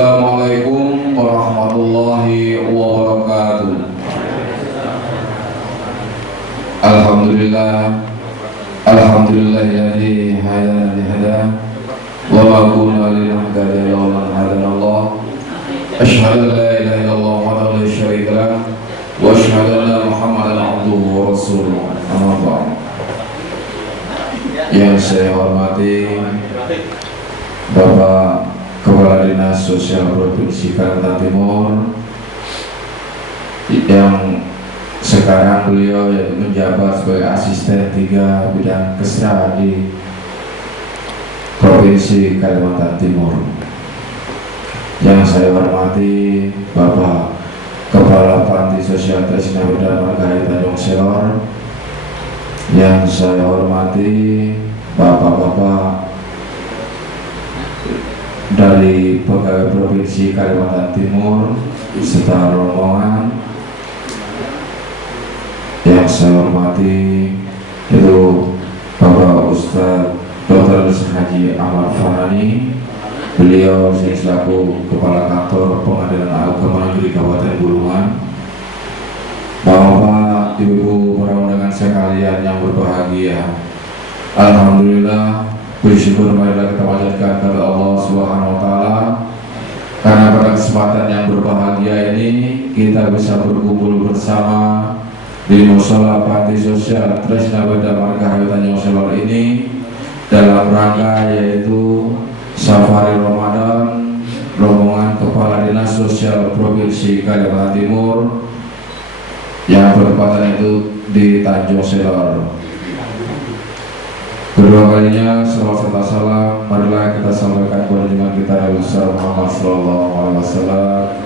Assalamualaikum warahmatullahi wabarakatuh. Alhamdulillah, alhamdulillahilladzi hadana li hada wa ma kunna linahtadiya lawla an hadana Allah. Asyhadu an la ilaha illallah wahdahu la syarika lah wa asyhadu anna Muhammadan abduhu wa rasuluh. Amma ba'd. Yang saya hormati Bapak Kepala Dinas Sosial Provinsi Kalimantan Timur, yang sekarang beliau menjabat sebagai asisten 3 bidang kesra di Provinsi Kalimantan Timur. Yang saya hormati Bapak Kepala Panti Sosial Tresna Beda Margahayu Tanjung Selor. Yang saya hormati Bapak-bapak dari pegawai Provinsi Kalimantan Timur serta rombongan. Yang saya hormati itu Bapak Ustadz Dr. Haji Ahmad Fanani, beliau selaku Kepala Kantor Pengadilan Agama Negeri Kabupaten Bulungan. Bapak, Ibu, para undangan sekalian yang berbahagia, alhamdulillah, bersyukur marilah kita panjatkan kepada Allah Subhanahu wa taala karena pada kesempatan yang berbahagia ini kita bisa berkumpul bersama di Mushola Panti Sosial Tresna Beda Margahayu Tanjung Selor ini dalam rangka yaitu Safari Ramadan rombongan Kepala Dinas Sosial Provinsi Kalimantan Timur yang bertepatan itu di Tanjung Selor. Kedua kalinya salawat serta salam marilah kita sampaikan kepada junjungan kita Nabi besar Muhammad sallallahu alaihi wasallam,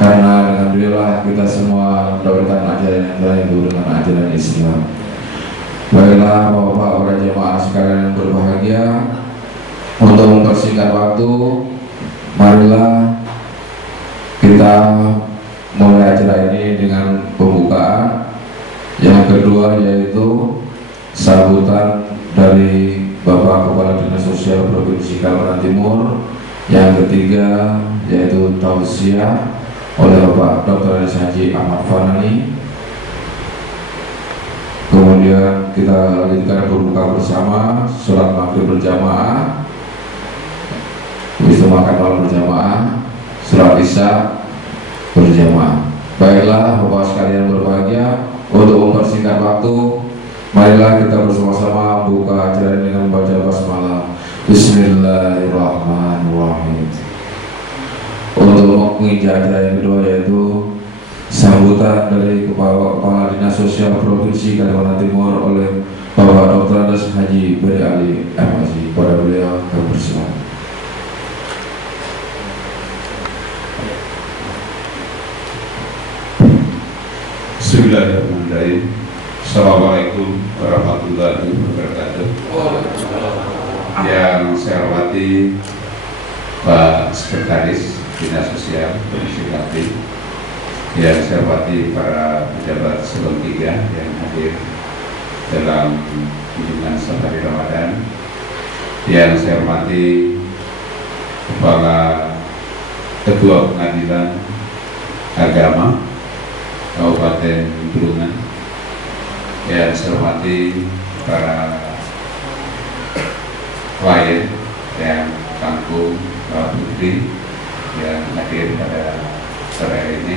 karena dengan beliau kita semua mendapatkan ajaran yang terhidup dengan ajaran Islam. Baiklah Bapak para jemaah sekalian yang berbahagia, untuk mempersingkat waktu, marilah kita mulai acara ini dengan pembukaan. Yang kedua yaitu sambutan dari Bapak Kepala Dinas Sosial Provinsi Kalimantan Timur. Yang ketiga yaitu tausiah oleh Bapak Dr. Haji Ahmad Fanani. Kemudian kita lanjutkan berbuka bersama, sholat maghrib berjamaah, habis itu makan malam berjamaah, sholat isya berjamaah. Baiklah Bapak sekalian berbahagia, untuk mempersingkat waktu, marilah kita bersama-sama buka acara ini dengan membaca basmalah. Bismillahirrahmanirrahim. Untuk menginjak acara yang kedua yaitu sambutan dari Kepala Dinas Sosial Provinsi Kalimantan Timur oleh Bapak Dr. Haji Beri Ali MSc. Pada beliau kami bersilakan. Bismillahirrahmanirrahim. Assalamualaikum warahmatullahi wabarakatuh. Yang saya hormati Pak Sekretaris Dinas Sosial Provinsi Kalimantan, yang saya hormati para pejabat eselon 3 yang hadir dalam kunjungan Safari Ramadan, yang saya hormati Kepala Ketua Pengadilan Agama Kabupaten Bulungan, yang saya hormati para klien yang kampung putri yang hadir pada sore ini,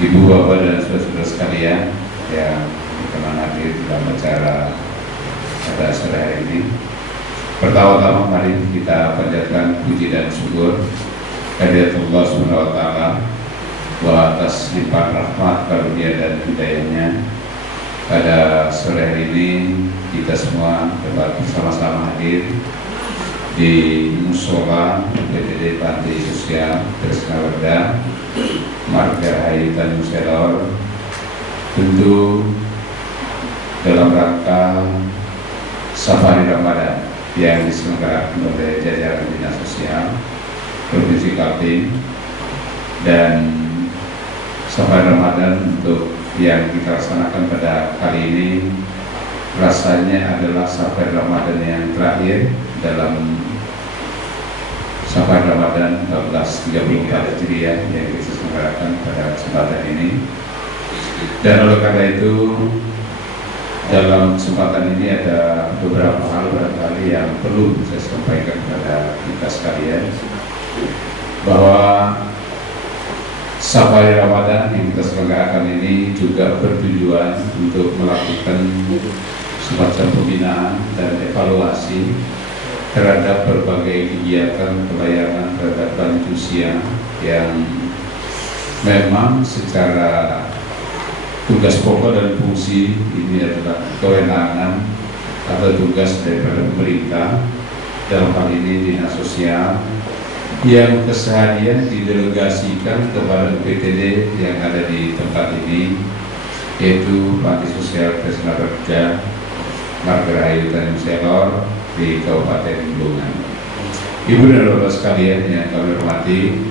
ibu bapak dan saudara-saudara sekalian yang berkenan hadir dalam acara pada sore hari ini. Pertama-tama mari kita panjatkan puji dan syukur kehadirat Allah Subhanahu wa taala atas limpahan rahmat, karunia dan hidayahnya. Pada sore hari ini kita semua dapat bersama-sama hadir di Mushola PPD Panti Sosial Tresna Beda Margahayu Tanjung Selor, tentu dalam rangka Safari Ramadan yang diselenggarakan oleh jajaran Dinas Sosial Provinsi Kaltim. Dan Safari Ramadan untuk yang kita laksanakan pada kali ini rasanya adalah Safari Ramadan yang terakhir dalam Safar Ramadan 1434 Hijriah yang kita selenggarakan pada kesempatan ini. Dan oleh karena itu, dalam kesempatan ini ada beberapa hal barangkali yang perlu saya sampaikan kepada kita sekalian, bahwa Safari Ramadan yang kita selenggarakan ini juga bertujuan untuk melakukan semacam pembinaan dan evaluasi terhadap berbagai kegiatan pelayanan terhadap lansia yang memang secara tugas pokok dan fungsi ini adalah kewenangan atau tugas daripada pemerintah, dalam hal ini dinas sosial, yang keseharian didelegasikan kepada UPTD yang ada di tempat ini, yaitu Panti Sosial Tenaga Kerja Margarahayu Tanjung Selor di Kabupaten Bulungan. Ibu dan bapak sekalian yang kami hormati,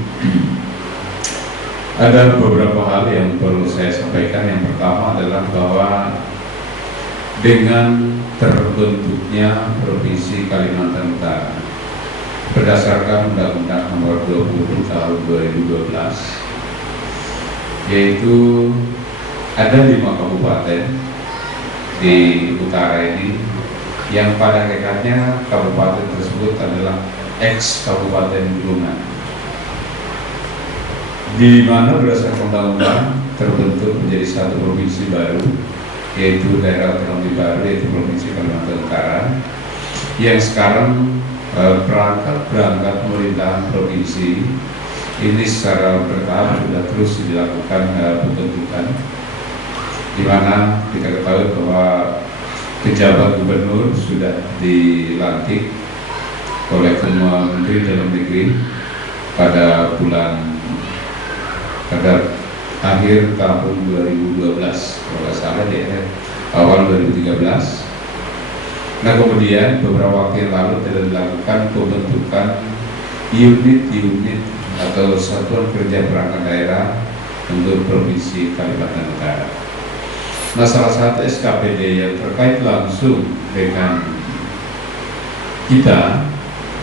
ada beberapa hal yang perlu saya sampaikan. Yang pertama adalah bahwa dengan terbentuknya Provinsi Kalimantan Utara berdasarkan Undang-Undang Nomor 20 Tahun 2012, yaitu ada 5 kabupaten di utara ini yang pada hakikatnya kabupaten tersebut adalah ex Kabupaten Bulungan, di mana berdasarkan undang-undang terbentuk menjadi satu provinsi baru, yaitu daerah otonomi baru, yaitu Provinsi Kalimantan Utara, yang sekarang perangkat pemerintahan provinsi ini secara bertahap sudah terus dilakukan pembentukan, di mana kita ketahui bahwa pejabat gubernur sudah dilantik oleh Ketua Menteri Dalam Negeri pada akhir tahun 2012, kalau nggak salah di awal 2013. Nah, kemudian beberapa waktu yang lalu telah dilakukan pembentukan unit-unit atau satuan kerja perangkat daerah untuk Provinsi Kalimantan Utara. Nah, salah satu SKPD yang terkait langsung dengan kita,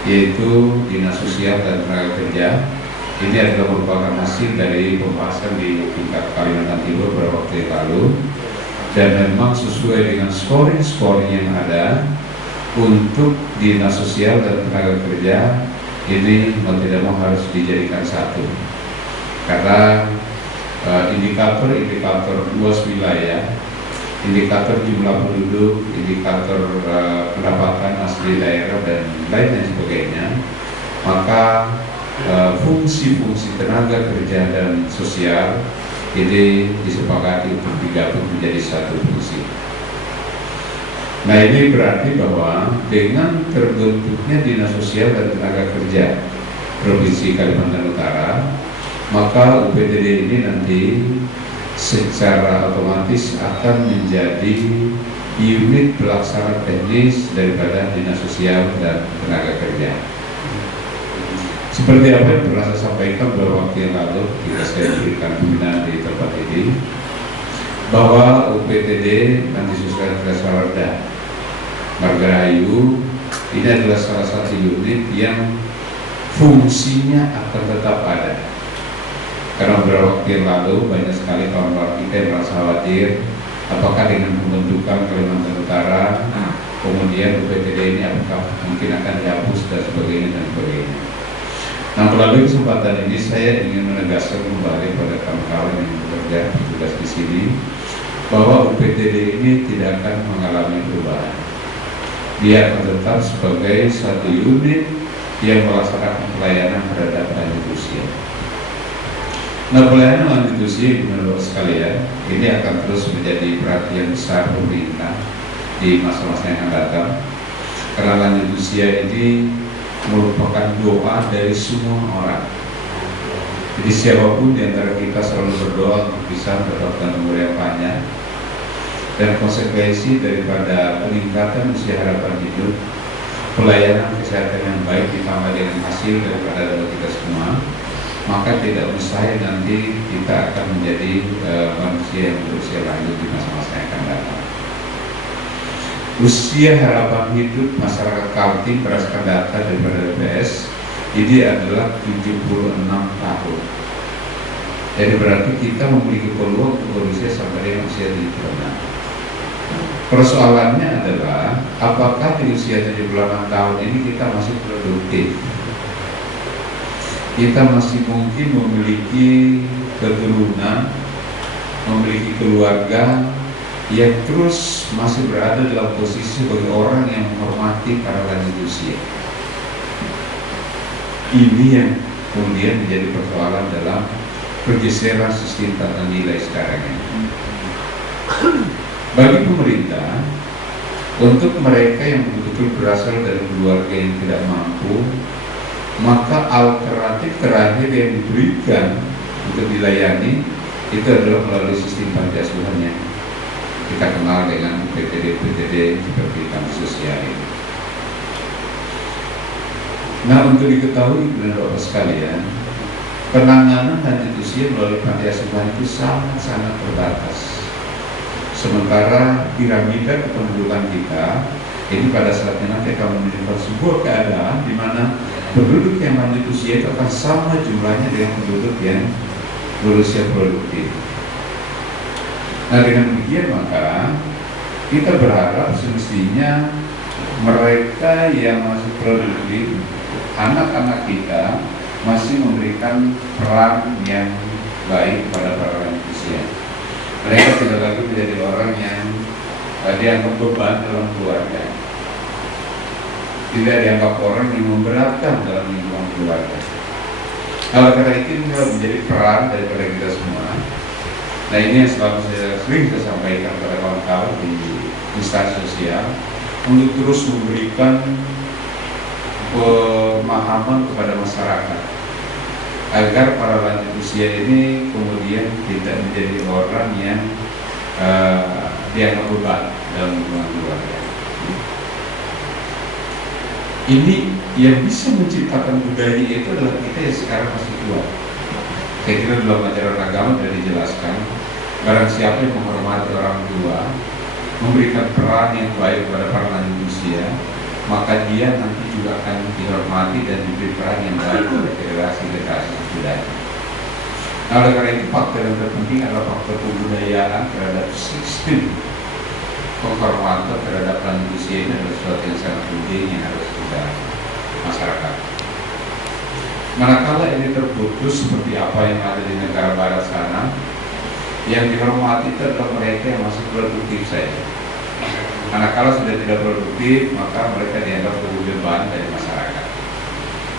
yaitu Dinas Sosial dan Tenaga Kerja, ini adalah merupakan hasil dari pembahasan di tingkat Kalimantan Timur beberapa waktu yang lalu, dan memang sesuai dengan scoring yang ada untuk Dinas Sosial dan Tenaga Kerja ini mau tidak mau harus dijadikan satu, karena indikator luas wilayah, indikator jumlah penduduk, indikator pendapatan asli daerah dan lain sebagainya, maka fungsi-fungsi tenaga kerja dan sosial ini disepakati untuk digabung menjadi satu fungsi. Nah, ini berarti bahwa dengan terbentuknya Dinas Sosial dan Tenaga Kerja Provinsi Kalimantan Utara, maka UPTD ini nanti secara otomatis akan menjadi unit pelaksana teknis daripada Dinas Sosial dan Tenaga Kerja. Seperti apa yang pernah saya sampaikan beberapa waktu yang lalu ketika saya diberikan pembinaan di tempat ini, bahwa UPTD Panti Sosial Tenaga Margarahayu ini adalah salah satu unit yang fungsinya akan tetap ada. Karena beberapa waktu yang lalu banyak sekali kawan-kawan kita yang merasa khawatir, apakah dengan pembentukan Kalimantan Utara, kemudian UPTD ini apakah mungkin akan dihapus dan sebagainya. Nah, melalui kesempatan ini saya ingin menegaskan kembali pada kawan-kawan yang bekerja bertugas di sini, bahwa UPTD ini tidak akan mengalami perubahan. Dia akan tetap sebagai satu unit yang melaksanakan pelayanan terhadap lanjut usia. Nah, pelayanan lanjut usia menurut sekalian ini akan terus menjadi perhatian besar pemerintah di masa-masa yang akan datang, karena lanjut usia ini merupakan doa dari semua orang. Jadi siapapun di antara kita selalu berdoa untuk bisa mendapatkan umur yang panjang, dan konsekuensi daripada peningkatan usia harapan hidup, pelayanan kesehatan yang baik ditambah dengan hasil daripada dari kita semua, maka tidak mustahil nanti kita akan menjadi manusia yang berusia lanjut di masa-masa yang akan datang. Usia harapan hidup masyarakat Kaltim berdasarkan data daripada BPS ini adalah 76 tahun. Jadi berarti kita memiliki peluang untuk berusia sampai dengan usia 76. Persoalannya adalah apakah di usia 76 tahun ini kita masih produktif? Kita masih mungkin memiliki keturunan, memiliki keluarga yang terus masih berada dalam posisi sebagai orang yang menghormati para lanjut usia. Ini yang kemudian menjadi persoalan dalam pergeseran sistem tata nilai sekarang ini. Bagi pemerintah, untuk mereka yang betul-betul berasal dari keluarga yang tidak mampu, maka alternatif terakhir yang diberikan untuk dilayani itu adalah melalui sistem panti asuhan yang kita kenal dengan PTD seperti panti sosial ini. Nah, untuk diketahui Bapak sekalian, penanganan lanjut usia melalui panti asuhan itu sangat terbatas. Sementara piramida kependudukan kita ini pada saatnya nanti akan menunjukkan sebuah keadaan di mana penduduk yang lanjut usia itu akan sama jumlahnya dengan penduduk yang berusia produktif. Nah, dengan demikian maka kita berharap semestinya mereka yang masih produktif, anak-anak kita masih memberikan peran yang baik pada para lanjut usia. Mereka tidak lagi menjadi orang yang dianggap beban dalam keluarga, tidak dianggap orang yang memberatkan dalam lingkungan keluarga. Kalau karena itu menjadi peran daripada kita semua. Nah, ini yang selalu sering saya sampaikan kepada kawan-kawan di instansi sosial untuk terus memberikan pemahaman kepada masyarakat agar para lanjut usia ini kemudian tidak menjadi orang yang dianggap beban dalam lingkungan keluarga. Ini yang bisa menciptakan budaya itu adalah kita yang sekarang masih tua. Saya kira dalam ajaran agama sudah dijelaskan, barang siapa yang menghormati orang tua, memberikan peran yang baik kepada para lanjut usia, maka dia nanti juga akan dihormati dan diberi peran yang baik oleh generasi-generasi sudah. Nah, oleh karena itu faktor yang terpenting adalah faktor kebudayaan terhadap sistem penghormatan terhadap lanjut usia ini adalah sesuatu yang sangat penting yang harus kita masyarakat. Manakala ini terputus seperti apa yang ada di negara barat sana, yang dihormati itu adalah mereka yang masih produktif saja. Manakala sudah tidak produktif, maka mereka dianggap sebagai beban dari masyarakat.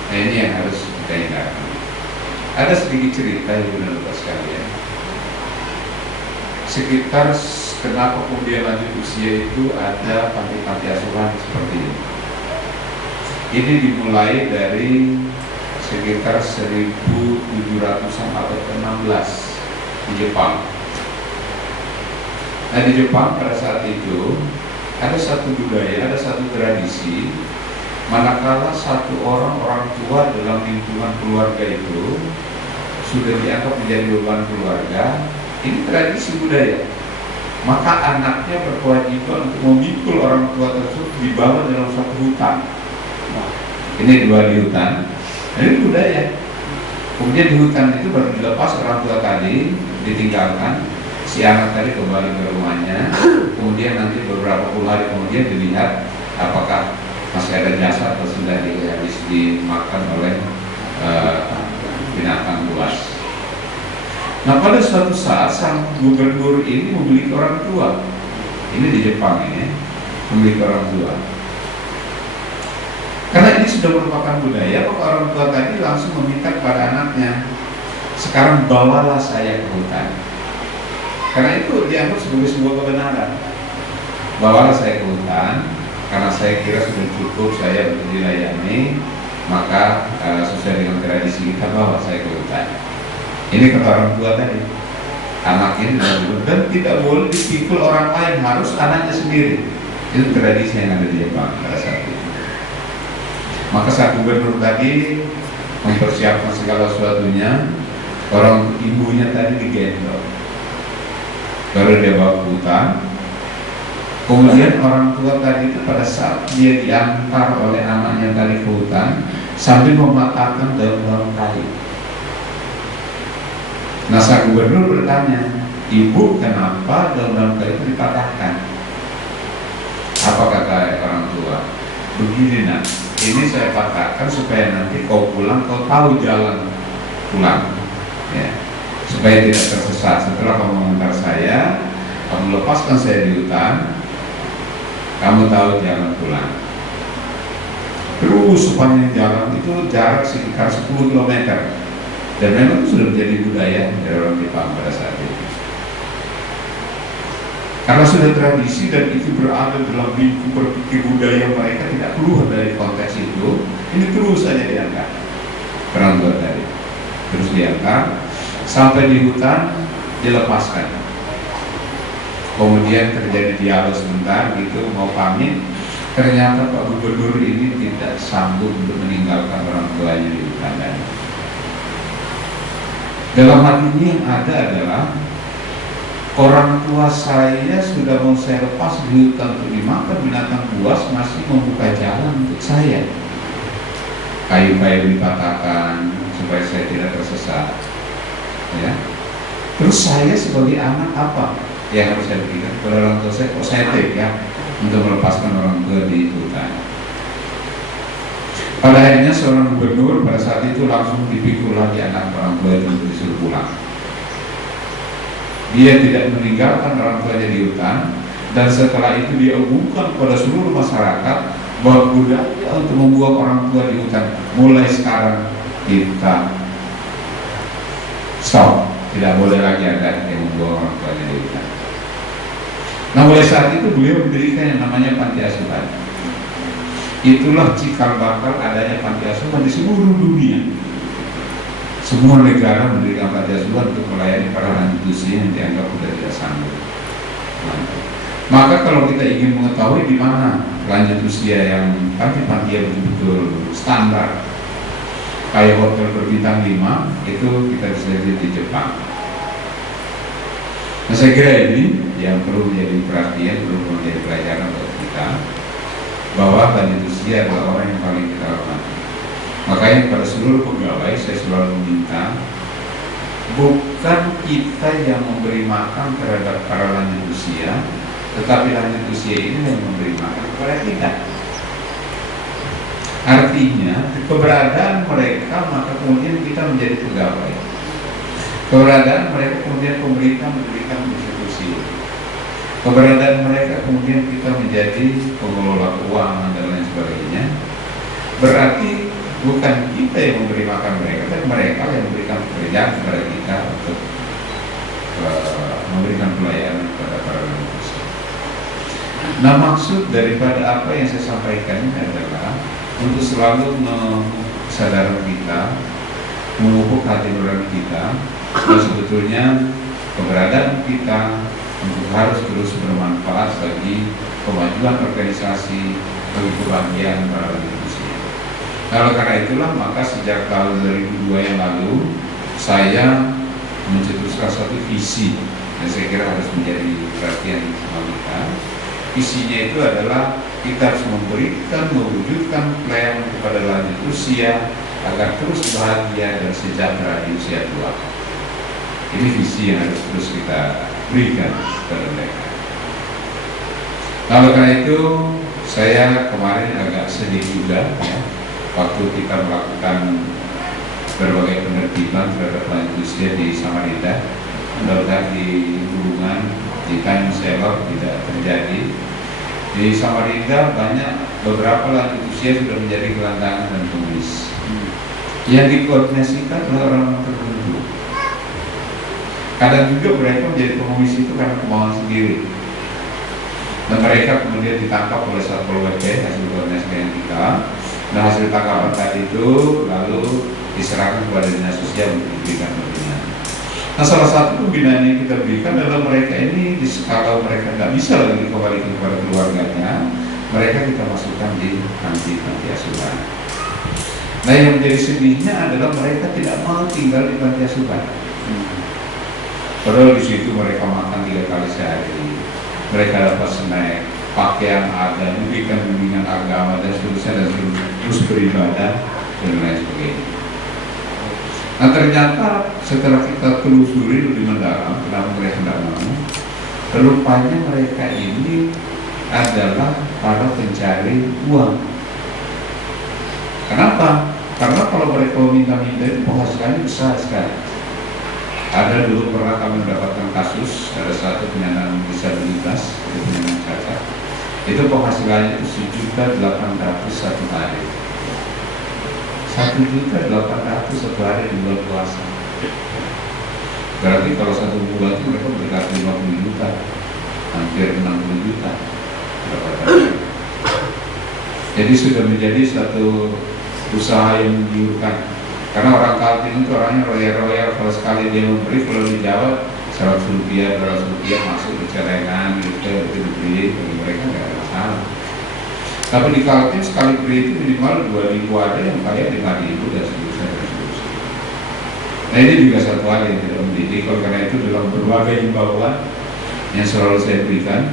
Nah, ini yang harus kita hindarkan. Ada sedikit cerita Ibu dan Bapak sekalian. Sekitar kenapa kemudian lanjut usia itu ada panti-panti asuhan seperti ini. Ini dimulai dari sekitar 1700-an abad ke-16 di Jepang. Nah, di Jepang pada saat itu ada satu budaya, ada satu tradisi, manakala satu orang tua dalam lingkungan keluarga itu sudah dianggap menjadi beban keluarga, ini tradisi budaya. Maka anaknya berkewajiban untuk memikul orang tua tersebut dibawa dalam satu hutan. Ini dua di hutan, ini budaya. Kemudian di hutan itu baru dilepas orang tua tadi, ditinggalkan, si anak tadi kembali ke rumahnya. Kemudian nanti beberapa puluh hari kemudian dilihat apakah masih ada jasad atau sudah habis dimakan oleh binatang buas. Nah, pada suatu saat sang gubernur ini memiliki orang tua. Ini di Jepang ini, memiliki orang tua. Karena ini sudah merupakan budaya, maka orang tua tadi langsung meminta kepada anaknya, sekarang bawalah saya ke hutan. Karena itu dianggap sebagai sebuah kebenaran. Bawalah saya ke hutan, karena saya kira sudah cukup saya untuk dilayani, maka sesuai dengan tradisi kita bawa saya ke hutan. Ini kata orang tua tadi, anak ini dan tidak boleh dipikul orang lain, harus anaknya sendiri. Itu tradisi yang ada di Jepang pada saat itu. Maka saat gubernur tadi mempersiapkan segala sesuatunya, orang ibunya tadi digendong, baru dia bawa ke hutan. Kemudian orang tua tadi itu pada saat dia diantar oleh anaknya tadi ke hutan, sambil mematahkan daun-daun kayu. Nah, sang gubernur bertanya, "Ibu, kenapa daun-daun kayu itu dipatahkan?" Apa kata orang tua? "Begini nak, ini saya patahkan supaya nanti kau pulang, kau tahu jalan pulang, ya, supaya tidak tersesat. Setelah kamu mengantar saya, kamu lepaskan saya di hutan, kamu tahu jalan pulang." Terus sepanjang jalan itu jarak sekitar 10 km, dan memang itu sudah menjadi budaya dari orang Jepang pada saat itu. Karena sudah tradisi dan itu berada dalam lingkup berpikir budaya mereka, tidak keluar dari konteks itu, ini terus saja diangkat. Perang tua tadi terus diangkat sampai di hutan, dilepaskan. Kemudian terjadi dialog sebentar gitu, mau pamit. Ternyata Pak Gubernur ini tidak sanggup untuk meninggalkan orang tuanya di hutan tadi. Dalam hal ini yang ada adalah orang tua saya sudah mau saya lepas di hutan untuk dimakan binatang buas, masih membuka jalan untuk saya. Kayu-kayu dipatahkan supaya saya tidak tersesat, ya. Terus saya sebagai anak apa yang harus saya berikan kepada orang tua saya? Kok saya tega untuk melepaskan orang tua di hutan? Pada akhirnya seorang gubernur pada saat itu langsung dipikul lagi anak orang tua itu untuk disuruh pulang. Dia tidak meninggalkan orang tuanya di hutan, dan setelah itu dia umumkan kepada seluruh masyarakat bahwa budaya untuk membuang orang tua di hutan mulai sekarang kita stop, tidak boleh lagi ada yang membuang orang tuanya di hutan. Nah, mulai saat itu beliau mendirikan yang namanya panti asuhan. Itulah cikal bakal adanya panti asuhan di seluruh dunia. Semua negara mendirikan panti asuhan untuk melayani para lanjut usia yang dianggap sudah tidak sanggup. Maka kalau kita ingin mengetahui di mana lanjut usia yang panti-panti yang betul-betul standar, kayak hotel berbintang 5, itu kita bisa lihat di Jepang. Nah, saya kira ini yang perlu menjadi perhatian, perlu menjadi pelajaran buat kita, bahwa lanjut usia adalah orang yang paling kita hormati. Makanya pada seluruh pegawai saya selalu meminta, bukan kita yang memberi makan terhadap para lanjut usia, tetapi lanjut usia ini yang memberi makan kepada kita. Artinya keberadaan mereka, maka kemudian kita menjadi pegawai. Keberadaan mereka kemudian pemerintah memberikan institusi. Keberadaan mereka kemudian kita menjadi pengelola keuangan dan lain sebagainya. Berarti bukan kita yang memberi makan mereka, tapi mereka yang memberikan pekerjaan kepada kita untuk memberikan pelayanan kepada para manusia. Nah, maksud daripada apa yang saya sampaikan ini adalah untuk selalu kesadaran kita, memupuk hati nurani kita, bahwa sebetulnya keberadaan kita untuk harus terus bermanfaat bagi kemajuan organisasi, bagi kebahagiaan para manusia. Nah, karena itulah maka sejak tahun 2002 yang lalu saya mencetuskan suatu visi yang saya kira harus menjadi perhatian semua kita. Visinya itu adalah kita harus memberikan, mewujudkan pelayanan kepada lanjut usia agar terus bahagia dan sejahtera di usia tua. Ini visi yang harus terus kita berikan kepada mereka. Nah, karena itu saya kemarin agak sedih juga ya, waktu kita melakukan berbagai penertiban terhadap lanjut usia di Samarinda. Mudah-mudahan di hubungan di time seller tidak terjadi. Di Samarinda banyak beberapa lanjut usia sudah menjadi gelandangan dan pengemis. Yang dikoordinasikan oleh orang tertentu. Kadang juga mereka menjadi pengemis itu karena kemauan sendiri. Dan mereka kemudian ditangkap oleh Satpol PP hasil koordinasi dengan kita. Nah, hasil tangkapan tadi itu lalu diserahkan kepada dinas sosial untuk diberikan pembinaan. Nah, salah satu pembinaan yang kita berikan adalah mereka ini, kalau mereka nggak bisa lagi dikembalikan kepada keluarganya, mereka kita masukkan di panti asuhan. Nah, yang menjadi sedihnya adalah mereka tidak mau tinggal di panti asuhan. Padahal di situ mereka makan 3 kali sehari, mereka dapat snack, pakaian ada, diberikan bimbingan agama dan seterusnya, dan terus beribadah dan lain sebagainya. Nah ternyata setelah kita telusuri lebih mendalam kenapa mereka tidak mau, rupanya mereka ini adalah para pencari uang. Kenapa? Karena kalau mereka minta-minta itu penghasilannya besar sekali. Ada dulu pernah kami mendapatkan kasus, ada satu penyandang disabilitas, penyandang cacat, itu penghasilannya itu 1.800.000 satu hari. 1.800.000 satu hari di bulan puasa. Berarti kalau satu bulan itu mereka berdekat 50 juta, hampir 60 juta. Jadi sudah menjadi satu usaha yang menggiurkan. Karena orang Kaltim itu orangnya royal-royal, kalau sekali dia memberi, kalau di Jawa 100 rupiah, 200 rupiah masuk di celengan gitu, itu diberi, bagi mereka nggak ada masalah. Tapi di Kaltim sekali beri itu minimal 2.000 ada yang bayar 5.000 dan seterusnya. Nah ini juga satu hal yang tidak mendidik. Oleh karena itu dalam berbagai himbauan yang selalu saya berikan,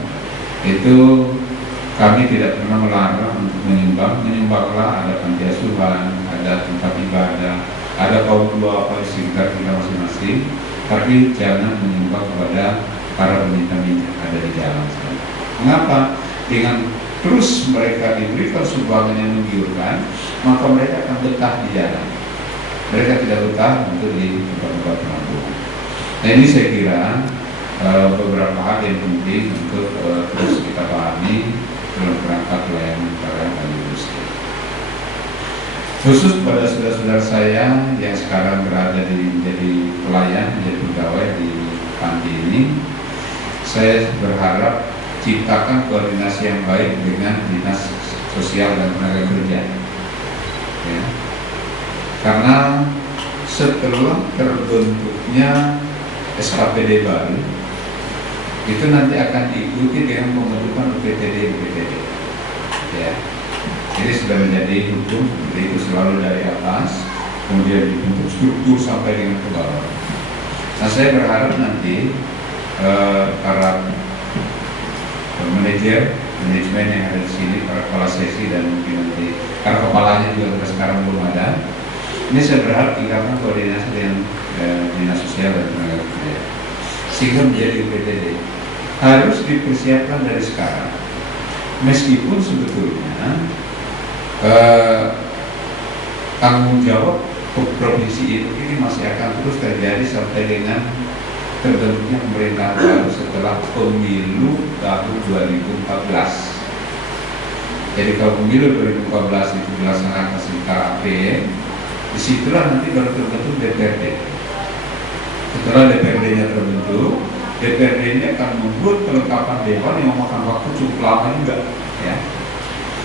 itu kami tidak pernah melarang untuk menyumbang. Menyumbanglah, ada panti asuhan, ada tempat ibadah, ada kaum duafa di sekitar kita masing-masing, tapi jangan menyumbang kepada para peminta-minta yang ada di jalan. Mengapa? Dengan terus mereka diberikan sumbangan yang menggiurkan, maka mereka akan betah di jalan. Mereka tidak betah untuk di tempat-tempat penampungan. Nah ini saya kira beberapa hal yang penting untuk terus kita pahami dalam kerangka pelayanan para manusia. Khusus pada saudara-saudara saya yang sekarang berada menjadi pelayan, menjadi pegawai di panti ini, saya berharap ciptakan koordinasi yang baik dengan dinas sosial dan tenaga kerja. Ya. Karena setelah terbentuknya SKPD baru, itu nanti akan diikuti dengan pembentukan UPTD. Ya. Jadi sudah menjadi hukum, seperti itu selalu dari atas, kemudian dibentuk struktur sampai dengan ke bawah. Nah saya berharap nanti para manajemen yang ada di sini, para kepala sesi dan mungkin nanti karena kepalanya juga sampai sekarang belum ada. Ini saya berharap tingkatkan koordinasi dengan dinas sosial dan tenaga kerja, sehingga menjadi UPTD harus dipersiapkan dari sekarang. Meskipun sebetulnya tanggung jawab provinsi itu ini masih akan terus terjadi sampai dengan terbentuknya pemerintahan baru setelah pemilu tahun 2014. Jadi kalau pemilu 2014 itu dilaksanakan sekitar April, disitulah nanti baru terbentuk DPRD. Setelah DPRD-nya terbentuk, DPRD-nya akan membuat kelengkapan dewan yang memakan waktu cukup lama juga. Ya.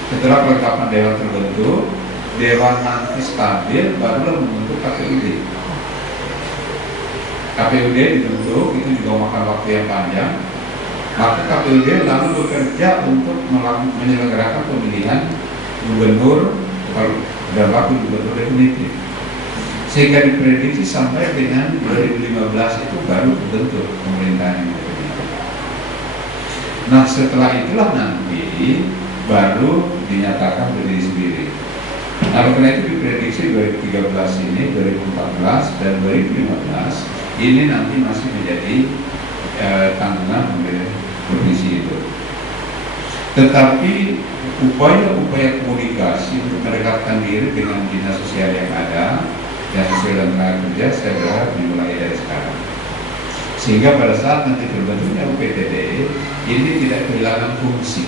Setelah kelengkapan dewan terbentuk, dewan nanti stabil, barulah membentuk KPUD. KPUD dibentuk, itu juga memakan waktu yang panjang. Maka KPUD lalu bekerja untuk menyelenggarakan pemilihan gubernur dan wakil gubernur definitif. Sehingga diprediksi sampai dengan 2015 itu baru terbentuk pemerintahan yang definitif. Nah setelah itulah nanti baru dinyatakan berdiri sendiri. Nah karena itu diprediksi 2013 ini, 2014 dan 2015 ini nanti masih menjadi tanggungan provinsi itu. Tetapi upaya-upaya komunikasi untuk mendekatkan diri dengan dinas sosial yang ada, dinas sosial dan tenaga kerja, saya berharap dimulai dari sekarang. Sehingga pada saat nanti terbentuknya UPTD ini tidak kehilangan fungsi.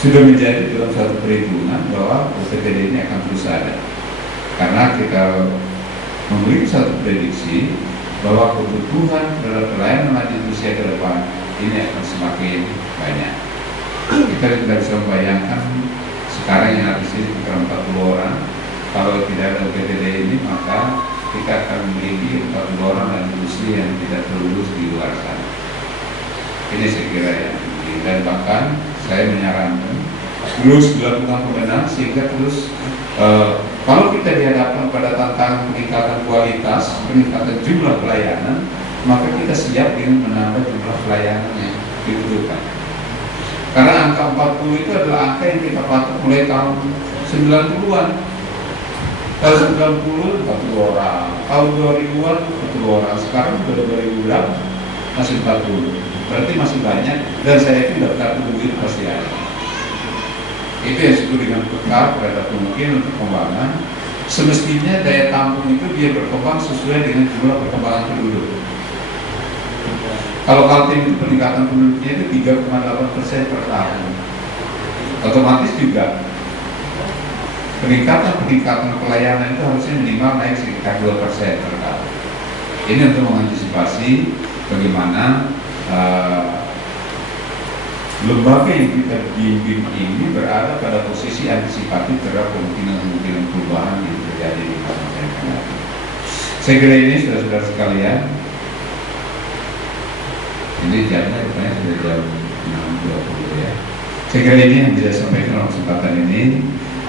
Sudah menjadi dalam satu perhitungan bahwa UPTD ini akan terus ada. Karena kita memiliki satu prediksi bahwa kebutuhan terhadap pelayanan lanjut usia ke depan ini akan semakin banyak. Kita tidak bisa membayangkan sekarang yang ada di sini sekitar 40 orang. Kalau tidak ada UPTD ini maka kita akan memiliki 40 orang lanjut usia yang tidak terurus di luar sana. Ini saya kira yang penting. Dan bahkan saya menyarankan terus dilakukan pembenahan sehingga terus kalau kita dihadapkan pada tantangan peningkatan kualitas, peningkatan jumlah pelayanan, maka kita siap dengan menambah jumlah pelayanan yang dibutuhkan. Karena angka 40 itu adalah angka yang kita patok mulai tahun 90-an. Tahun 90 40 orang, tahun 2000-an 40 orang, sekarang sudah 2000 berapa? Masih 40. Berarti masih banyak, dan saya yakin daftar tunggu itu pasti ada. Itu yang disebut dengan peka terhadap kemungkinan perkembangan. Semestinya daya tampung itu dia berkembang sesuai dengan jumlah perkembangan penduduk. Kalau Kaltim itu peningkatan penduduknya itu 3,8% per tahun, otomatis juga peningkatan pelayanan itu harusnya minimal naik sekitar 2% per tahun. Ini untuk mengantisipasi bagaimana lembaga yang kita bimbing ini berada pada posisi antisipatif terhadap kemungkinan perubahan yang terjadi di masa yang akan datang. Saya kira ini saudara-saudara sekalian, ini jamnya rupanya sudah jam 6.20 ya. Saya kira ini yang bisa sampaikan dalam kesempatan ini.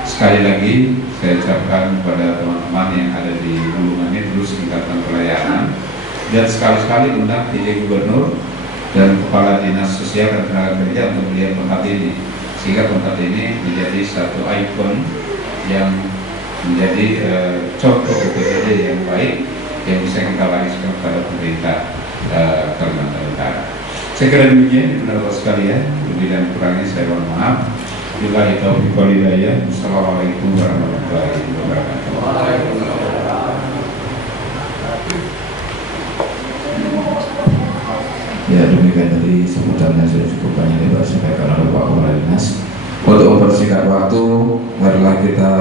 Sekali lagi saya ucapkan kepada teman-teman yang ada di Bulungan ini terus tingkatkan pelayanan, dan sekali-sekali undang PJ Gubernur dan Kepala Dinas Sosial dan Tenaga Kerja untuk melihat tempat ini, sehingga tempat ini menjadi satu ikon yang menjadi contoh PPD yang baik yang bisa kita wariskan kepada pemerintah Kalimantan Utara. Saya kira demikian, saudara sekalian, lebih dan kurangnya saya mohon maaf. Billahi taufiq wal hidayah. Assalamualaikum warahmatullahi wabarakatuh. Ya, demikian tadi sebutannya sudah cukup banyak disampaikan oleh Pak Kepala Dinas. Untuk mempersingkat waktu, marilah kita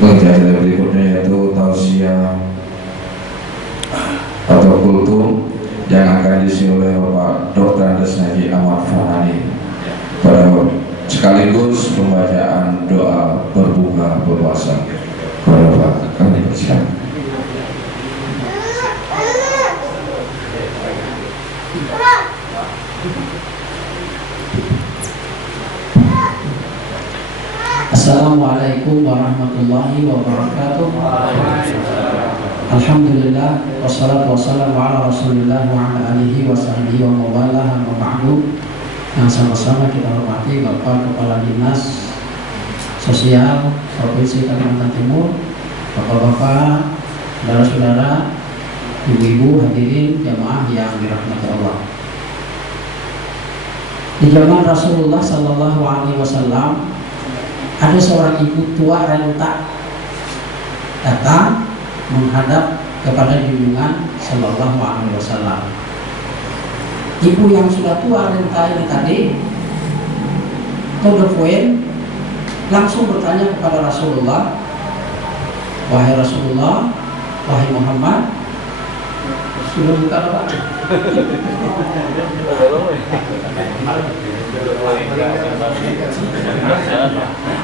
menjadi berikutnya, yaitu tausiah atau kultum yang akan diisi oleh Bapak Dr. Andes Haji Ahmad Fanani, pada sekaligus pembacaan doa berbuka berpuasa. Pada Bapak kami persilakan. Assalamualaikum warahmatullahi wabarakatuh. Alhamdulillah, wassalatu wassalamu ala rasulillah wa ala alihi wa sahbihi wa mawalah wa ba'du. Yang sama-sama kita hormati Bapak Kepala Dinas Sosial Provinsi Kalimantan Timur, Bapak-bapak, saudara-saudara, ibu-ibu, hadirin jamaah yang dirahmati Allah. Di zaman Rasulullah Sallallahu Alaihi Wasallam, ada seorang ibu tua renta datang menghadap kepada junjungan Sallallahu Alaihi Wasallam. Ibu yang sudah tua renta ini tadi, to the point, langsung bertanya kepada Rasulullah, wahai Rasulullah, wahai Muhammad, sudah buka Pak?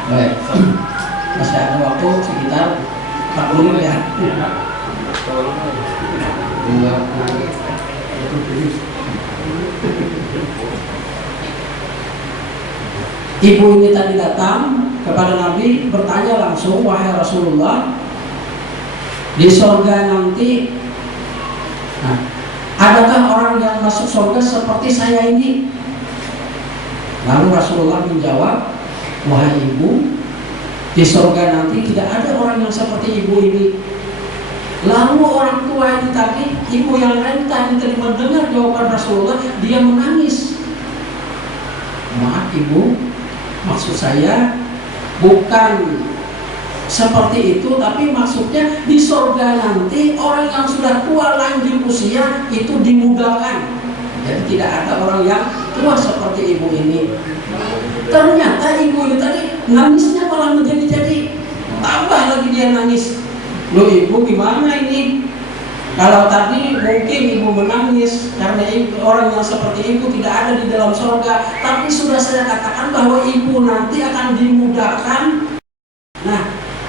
Baik, masih ada waktu sekitar 40 ya. Ibu ini tadi datang kepada Nabi bertanya langsung, wahai Rasulullah, di surga nanti, adakah orang yang masuk surga seperti saya ini? Lalu Rasulullah menjawab, wahai ibu, di surga nanti tidak ada orang yang seperti ibu ini. Lalu orang tua ini tadi, ibu yang renta ini tadi mendengar jawaban Rasulullah, dia menangis. Maaf ibu, maksud saya bukan seperti itu, tapi maksudnya di surga nanti orang yang sudah tua lanjut usia itu dimudahkan. Jadi tidak ada orang yang tua seperti ibu ini. Ternyata ibu ini tadi nangisnya malah menjadi tambah lagi dia nangis. Loh ibu gimana ini? Kalau tadi mungkin ibu menangis karena orang yang seperti ibu tidak ada di dalam surga, tapi sudah saya katakan bahwa ibu nanti akan dimudahkan. Nah,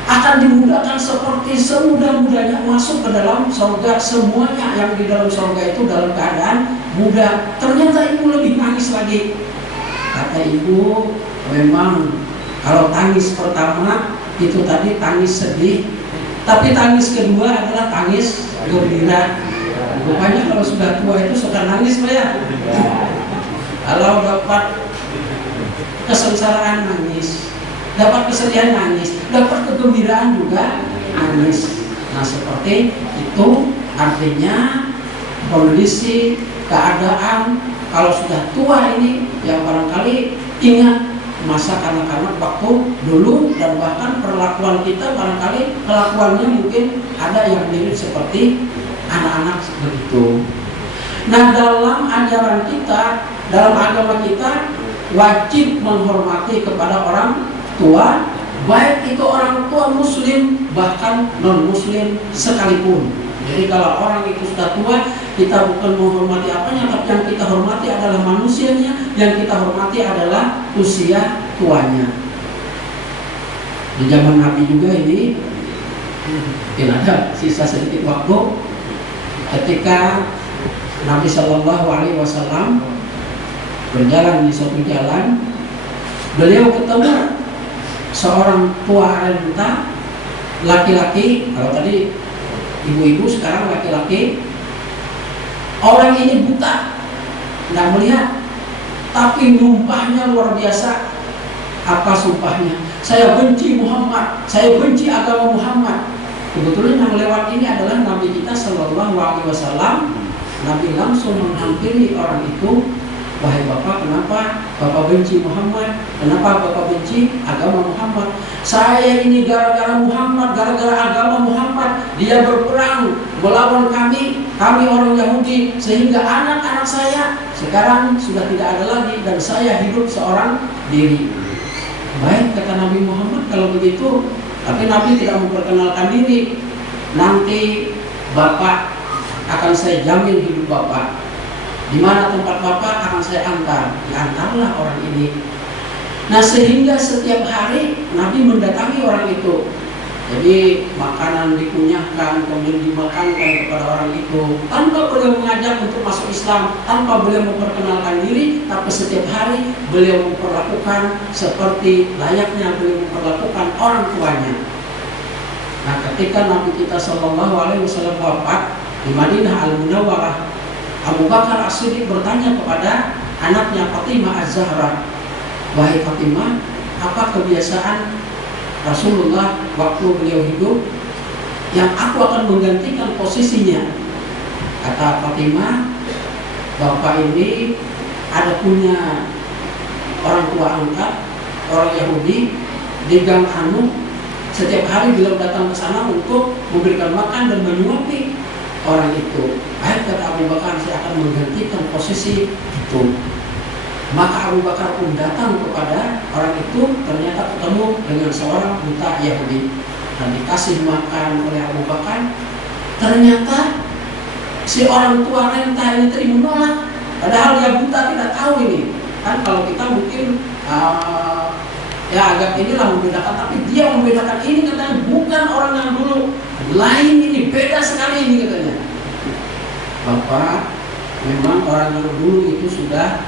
akan dimudahkan seperti semudah-mudahnya masuk ke dalam surga. Semuanya yang di dalam surga itu dalam keadaan mudah. Ternyata ibu lebih nangis lagi. Kata ibu, memang kalau tangis pertama itu tadi tangis sedih, tapi tangis kedua adalah tangis gembira. Rupanya kalau sudah tua itu suka nangis Pak ya. Kalau dapat kesengsaraan nangis, dapat kesedihan nangis, dapat kegembiraan juga nangis. Nah seperti itu artinya kondisi keadaan kalau sudah tua ini yang barangkali ingat masa kanak-kanak waktu dulu, dan bahkan perlakuan kita barangkali kelakuannya mungkin ada yang mirip seperti anak-anak begitu. Nah dalam ajaran kita, dalam agama kita wajib menghormati kepada orang tua, baik itu orang tua muslim bahkan non muslim sekalipun. Jadi kalau orang itu sudah tua, kita bukan menghormati apanya, tapi yang kita hormati adalah manusianya, yang kita hormati adalah usia tuanya. Di zaman Nabi juga ini, mungkin ada sisa sedikit waktu, ketika Nabi Shallallahu Alaihi Wasallam berjalan di suatu jalan, beliau ketemu seorang tua renta, laki-laki. Kalau tadi ibu-ibu, sekarang laki-laki. Orang ini buta, tidak melihat, tapi sumpahnya luar biasa. Apa sumpahnya? Saya benci Muhammad, saya benci agama Muhammad. Kebetulan yang lewat ini adalah Nabi kita Shallallahu Alaihi Wasallam. Nabi langsung menghampiri orang itu, wahai bapak, kenapa bapak benci Muhammad? Kenapa bapak benci agama Muhammad? Saya ini gara-gara Muhammad, gara-gara agama Muhammad, dia berperang melawan kami orang Yahudi, sehingga anak-anak saya sekarang sudah tidak ada lagi dan saya hidup seorang diri. Baik, kata Nabi Muhammad, kalau begitu, tapi Nabi tidak memperkenalkan diri. Nanti bapak akan saya jamin hidup bapak. Di mana tempat bapak akan saya antar. Diantarlah orang ini. Nah sehingga setiap hari Nabi mendatangi orang itu. Jadi makanan dikunyahkan, kemudian dimakankan kepada orang itu, tanpa beliau mengajak untuk masuk Islam, tanpa beliau memperkenalkan diri, tapi setiap hari beliau memperlakukan seperti layaknya beliau memperlakukan orang tuanya. Nah ketika Nabi kita Shallallahu Alaihi Wasallam wafat di Madinah Al-Munawwarah, Abu Bakar As-Siddiq bertanya kepada anaknya Fatimah Az-Zahra, wahai Fatimah, apa kebiasaan Rasulullah waktu beliau hidup yang aku akan menggantikan posisinya? Kata Fatimah, bapak ini ada punya orang tua angkat, orang Yahudi di Gang Anu. Setiap hari beliau datang ke sana untuk memberikan makan dan menyuapi orang itu. Baik, kata Abu Bakar, saya akan menggantikan posisi itu. Maka Abu Bakar pun datang kepada orang itu, ternyata ketemu dengan seorang buta Yahudi dan dikasih makan oleh Abu Bakar. Ternyata si orang tua renta ini tadi menolak, padahal dia buta, tidak tahu ini. Kan kalau kita mungkin ya agak inilah membedakan, tapi dia membedakan ini, katanya bukan orang yang dulu, lain ini, beda sekali ini katanya. Bapak, memang orang yang dulu itu sudah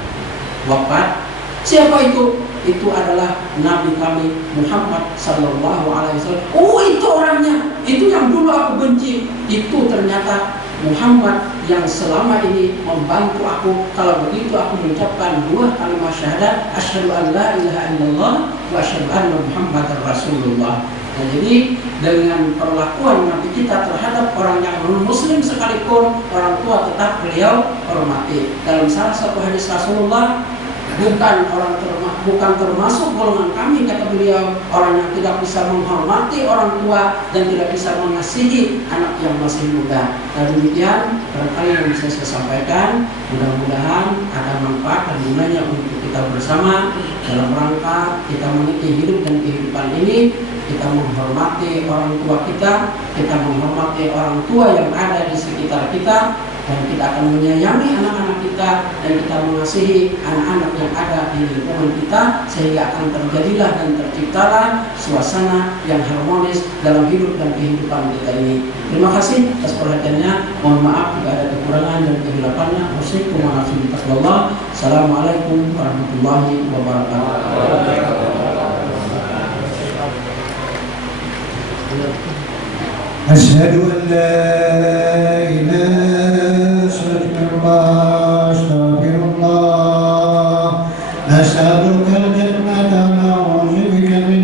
wafat. Siapa itu? Itu adalah Nabi kami Muhammad Sallallahu Alaihi Wasallam. Oh itu orangnya, itu yang dulu aku benci. Itu ternyata Muhammad yang selama ini membantu aku. Kalau begitu aku mengucapkan dua kalimat syahadat, asyhadu an la ilaha illallah wa asyhadu anna Muhammadar Rasulullah. Nah, jadi dengan perlakuan Nabi kita terhadap orang yang non muslim sekalipun, orang tua tetap beliau hormati. Dalam salah satu hadis Rasulullah, bukan termasuk golongan kami, kata beliau, orang yang tidak bisa menghormati orang tua dan tidak bisa mengasihi anak yang masih muda. Dan demikian barangkali yang bisa saya sampaikan. Mudah-mudahan ada manfaat dan gunanya untuk kita bersama dalam rangka kita meniti hidup dan kehidupan ini. Kita menghormati orang tua kita menghormati orang tua yang ada di sekitar kita, dan kita akan menyayangi anak-anak kita, dan kita mengasihi anak-anak yang ada di lingkungan kita, sehingga akan terjadilah dan terciptalah suasana yang harmonis dalam hidup dan kehidupan kita ini. Terima kasih atas perhatiannya. Mohon maaf jika ada kekurangan dan kehilafannya. Assalamualaikum warahmatullahi wabarakatuh. أشهد أن لا إله إلا الله أستغفر الله نسألك الجنة نعوذ بك من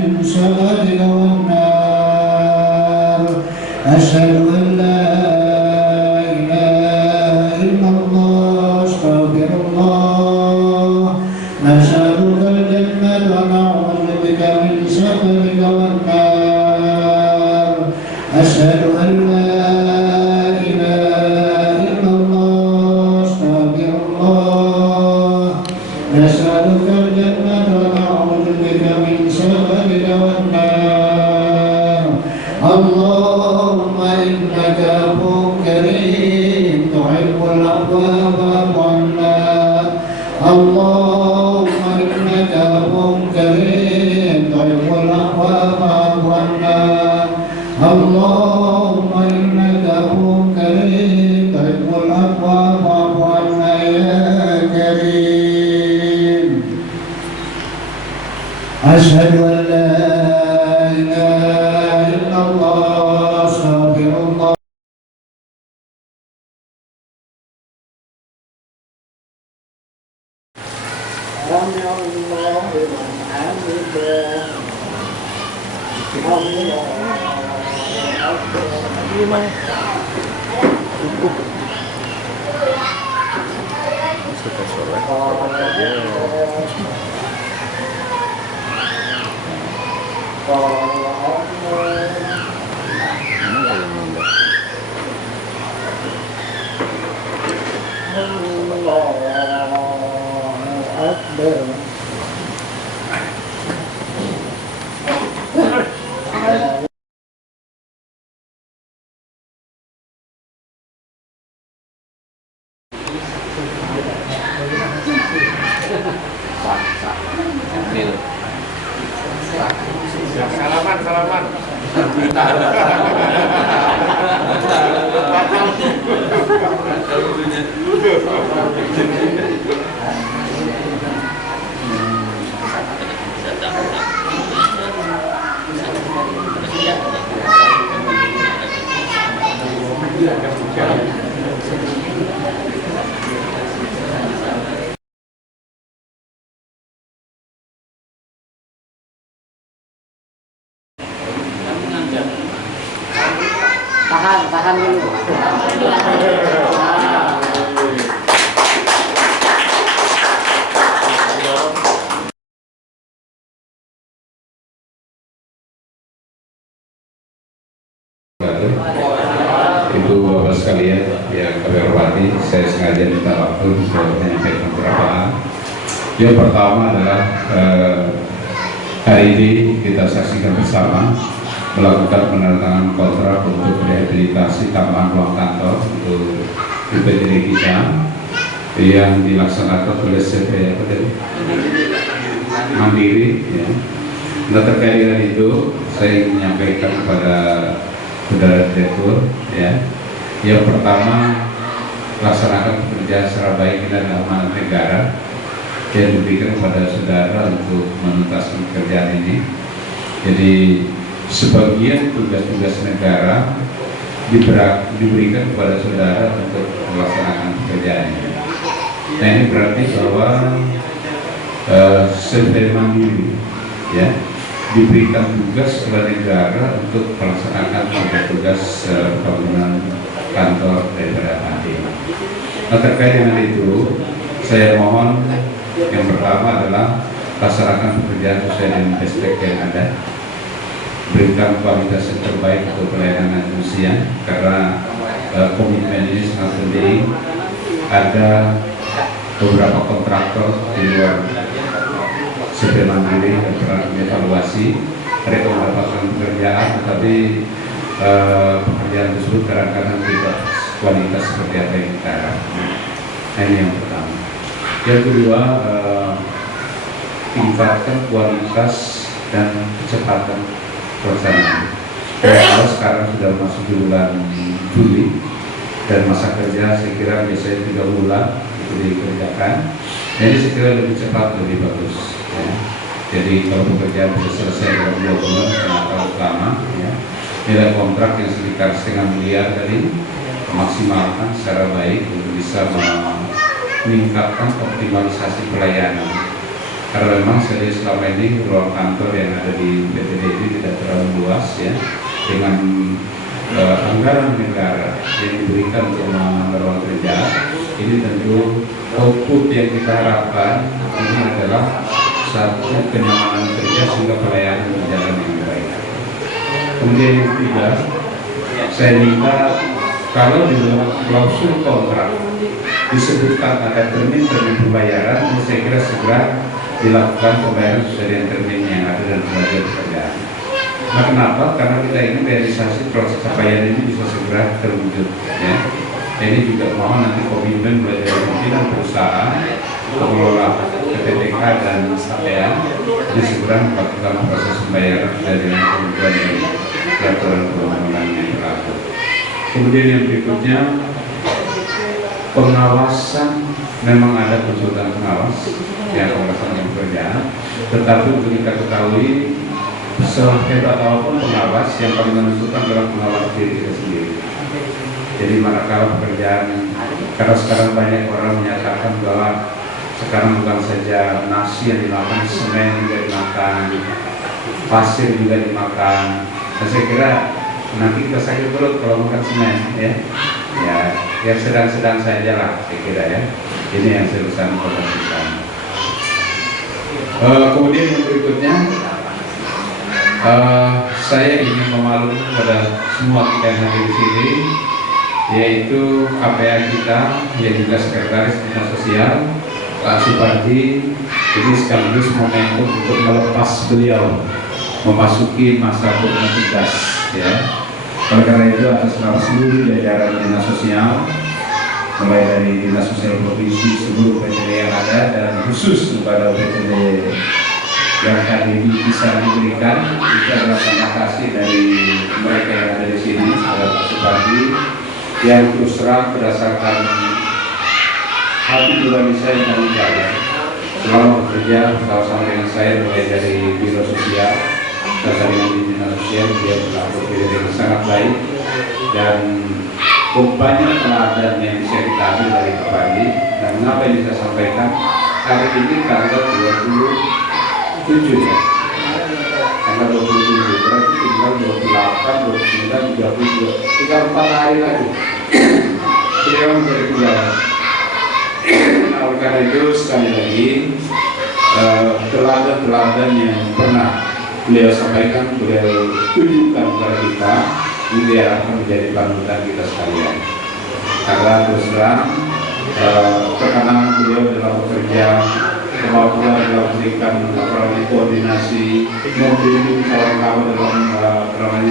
نسألك الجنة ونعوذ بك من سخطك والنار اللهم إنك عفو كريم تحب العفو فاعف عنا اللهم إنك عفو كريم تحب العفو فاعف عنا اللهم إنك عفو كريم تحب العفو فاعف عنا يا كريم أشهد أن لا إله إلا الله أستغفر الله Tahan dulu. Ibu bapak sekalian yang kami hormati, saya sengaja minta waktu untuk menyampaikan beberapa hal. Yang pertama adalah hari ini kita saksikan bersama melakukan penandatanganan kontrak untuk rehabilitasi tambahan ruang kantor untuk UPTD kita yang dilaksanakan oleh CV Mandiri. Ya. Nah, terkait dengan itu, saya ingin menyampaikan kepada saudara direktur, ya. Yang pertama, laksanakan pekerjaan secara baik dan amanat negara yang diberikan kepada saudara untuk menuntaskan pekerjaan ini. Jadi sebagian tugas-tugas negara diberikan kepada saudara untuk melaksanakan pekerjaan ini. Nah, ini berarti bahwa sebagai mandiri, ya, diberikan tugas kepada negara untuk melaksanakan tugas bangunan kantor daripada nanti. Nah, terkait dengan itu, saya mohon yang pertama adalah laksanakan pekerjaan sesuai dengan SPK yang ada. Berikan kualitas yang terbaik untuk pelayanan manusia karena komitmen ini sangat penting. Ada beberapa kontraktor di luar CV Mandiri yang pernah evaluasi mereka mendapatkan pekerjaan, tetapi pekerjaan tersebut kadang-kadang tidak kualitas seperti apa yang kita harapkan. Nah, ini yang pertama. Yang kedua, tingkatkan kualitas dan kecepatan pelaksanaan. Kalau sekarang sudah masuk di bulan Juli dan masa kerja saya kira biasanya 3 bulan itu dikerjakan. Jadi saya kira lebih cepat lebih bagus. Ya. Jadi kalau pekerjaan bisa selesai dalam 2 bulan kenapa lama? Ya. Nilai kontrak yang sekitar 1,5 miliar tadi maksimalkan secara baik untuk bisa meningkatkan optimalisasi pelayanan. Karena memang saya selama ini ruang kantor yang ada di PTD ini tidak terlalu luas, ya, dengan anggaran negara yang diberikan untuk ruang kerja. Ini tentu output yang kita harapkan ini adalah satu kenyamanan kerja sehingga pelayanan berjalan dengan baik. Kemudian yang ketiga, saya minta kalau di dalam klausul kontrak disebutkan ada termin-termin pembayaran, saya kira segera dilakukan pembayaran sesuai dengan termin yang ada dalam pembagian pekerjaan. Nah, kenapa? Karena kita ingin realisasi proses capaian ini bisa segera terwujud. Ya. Ini juga mohon nanti komitmen mulai dari pimpinan perusahaan, pengelola PTTK dan KPA ini segera melakukan proses pembayaran dari ketentuan dari peraturan perundang-undangan yang berlaku. Kemudian yang berikutnya, pengawasan. Memang ada konsultan pengawas yang melaksanakan pekerjaan, tetapi untuk kita ketahui sehebat apapun pengawas, yang paling menentukan adalah pengawas diri kita sendiri. Jadi manakala pekerjaan, karena sekarang banyak orang menyatakan bahwa sekarang bukan saja nasi yang dimakan, semen juga dimakan, pasir juga dimakan. Nah, saya kira nanti kita sakit perut kalau makan semen, ya. Ya, yang sedang-sedang saja lah, saya kira ya. Ini yang saya bisa informasikan. Kemudian yang berikutnya, saya ingin memaklumi kepada semua kita yang hadir di sini, yaitu KPA kita yang juga sekretaris dinas sosial, Pak Supardi. Ini sekaligus momentum untuk melepas beliau memasuki masa tugas, ya. Oleh karena itu, atas nama seluruh jajaran dinas sosial, mulai dari dinas sosial provinsi, seluruh PTD yang ada, dan khusus kepada PTD yang tadi bisa diberikan, itu adalah terima kasih dari mereka yang ada di sini, saudara Pak Supardi, yang terus terang berdasarkan hati nurani saya yang kami jaga selama bekerja bersama dengan saya, mulai dari biro sosial dan dengan dinas sosial. Dia berlaku dengan sangat baik, dan banyak teladan yang bisa kita ambil dari Pak Pandi. Dan mengapa ini saya sampaikan, hari ini tanggal 27 ya, tanggal 27, berarti tinggal 28, 29, 32, tinggal 4 hari lagi beliau menjadi bulan. Nah, oleh karena itu sekali lagi, teladan-teladan yang pernah beliau sampaikan, beliau tunjukkan kepada kita, ini diharapkan menjadi panutan kita sekalian. Karena terus terang, tekanan beliau dalam bekerja, kemampuan dalam memberikan koordinasi, membimbing kawan-kawan dalam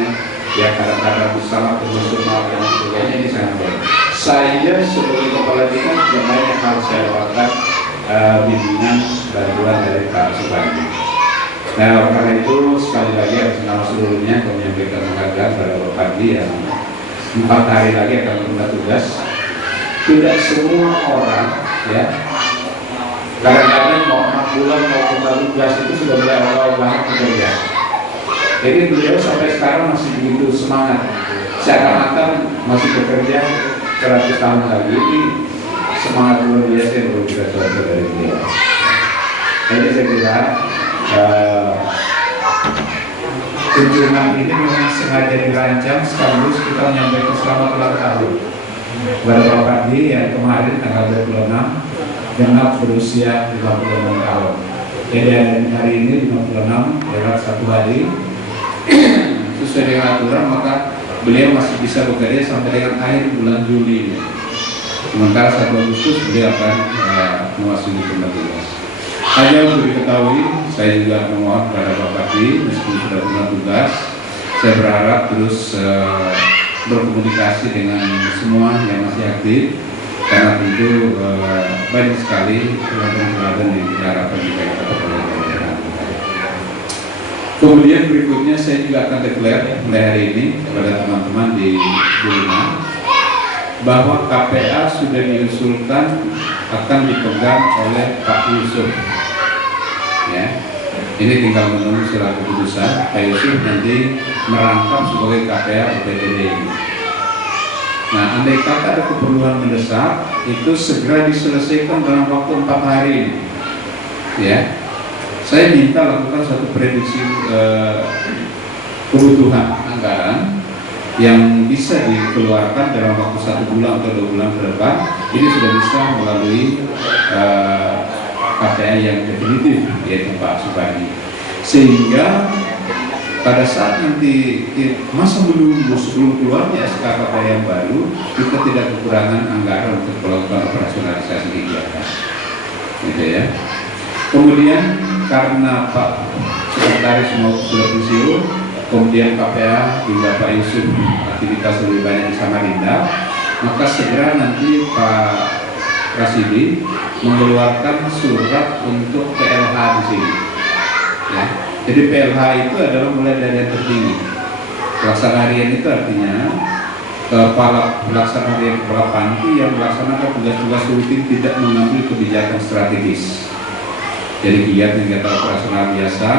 ya kadang-kadang bersama profesional dan sebagainya, ini sangat baik. Saya sebagai kepala dinas juga banyak hal saya dapatkan bimbingan bantuan dari Pak Supardi. Nah, karena itu sekali lagi atas nama seluruhnya kami menyampaikan penghargaan kepada Pak Pandi yang 4 hari lagi akan mengemban tugas. Tidak semua orang, ya, kadang-kadang mau 6 bulan mau mengemban tugas itu sudah mulai awal banget bekerja. Jadi beliau sampai sekarang masih begitu semangat, seakan-akan masih bekerja 100 tahun lagi. Ini semangat luar biasa yang perlu kita contoh dari beliau. Jadi saya kira kunjungan ini memang sengaja dirancang sekaligus kita menyampaikan selamat ulang tahun kepada Pak Pandi yang kemarin tanggal 26 genap berusia 56 tahun. Jadi hari ini 56 lewat 1 hari sesuai dengan aturan, maka beliau masih bisa bekerja sampai dengan akhir bulan Juli. Sementara 1 Agustus beliau akan memasuki tugas. Hanya untuk diketahui, saya juga memohon kepada Pak Pandi, meskipun sudah punya tugas, saya berharap terus berkomunikasi dengan semua yang masih aktif, karena tentu banyak sekali teladan-teladan yang kita harapkan kita peroleh. Kemudian berikutnya saya juga akan declare mulai hari ini kepada teman-teman di rumah bahwa KPA sudah diusulkan akan dipegang oleh Pak Yusuf. Ya, ini tinggal menunggu surat keputusan. Pak Yusuf nanti merangkap sebagai KPA UPTD ini. Nah, andai kata ada keperluan mendesak, itu segera diselesaikan dalam waktu 4 hari ini. Ya, saya minta lakukan satu prediksi kebutuhan anggaran yang bisa dikeluarkan dalam waktu 1 bulan atau 2 bulan ke depan. Ini sudah bisa melalui KPA yang definitif, yaitu Pak Supardi, sehingga pada saat nanti masa menunggu sebelum keluarnya SKKP yang baru, kita tidak kekurangan anggaran untuk melakukan operasionalisasi kegiatan, gitu ya. Kemudian karena Pak Sekretaris mau sudah pensiun, kemudian KPA juga Pak Yusuf aktivitas lebih banyak di Samarinda, maka segera nanti Pak Rasidi mengeluarkan surat untuk PLH di sini. Ya. Jadi PLH itu adalah mulai dari yang tertinggi. Pelaksana harian itu artinya kepala pelaksana harian kepala panti yang melaksanakan tugas-tugas rutin tidak mengambil kebijakan strategis. Jadi kegiatan operasional biasa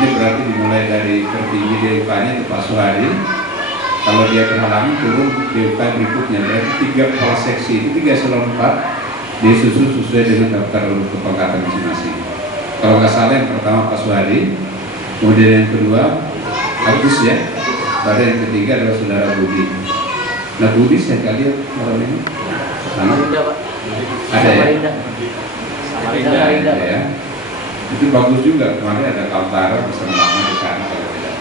ini berarti dimulai dari tertinggi DUK-nya itu Pak Suhari. Kalau dia terhalangi turun DUK berikutnya, berarti 3 kepala seksi itu 3 eselon 4 disusun sesuai dengan daftar urut kepangkatan masing-masing. Kalau nggak salah yang pertama Pak Suhari, kemudian yang kedua Agus ya, pada yang ketiga adalah Saudara Budi. Nah Budi saya lihat malam ini Samarinda Pak. ada ya? Samarinda Ya. Itu bagus juga, kemarin ada Kaltara bersama lama di sana kalau tidak.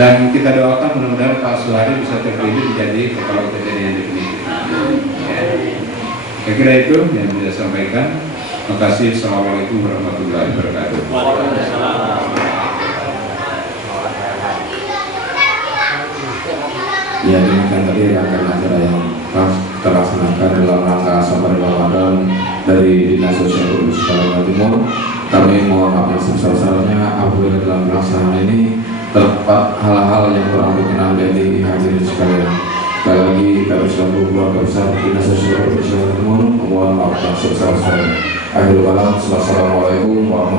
Dan kita doakan mudah-mudahan Pak Suhari bisa terpilih menjadi kepala UPTD yang definitif. Ya. Saya kira itu yang bisa sampaikan. Terima kasih. Assalamualaikum warahmatullahi wabarakatuh. Ya, demikian tadi rangkaian acara yang terlaksanakan dalam rangka Safari Ramadan dari Dinas Sosial Provinsi Kalimantan Timur. Kami mohon maaf yang sebesar-besarnya apabila dalam pelaksanaan ini terdapat hal-hal yang kurang berkenan dari hadirin sekalian. Sekali lagi kami selaku keluarga besar Dinas Sosial Provinsi Kalimantan Timur mohon maaf yang sebesar-besarnya. Akhirul kalam, wassalamualaikum warahmatullahi wabarakatuh.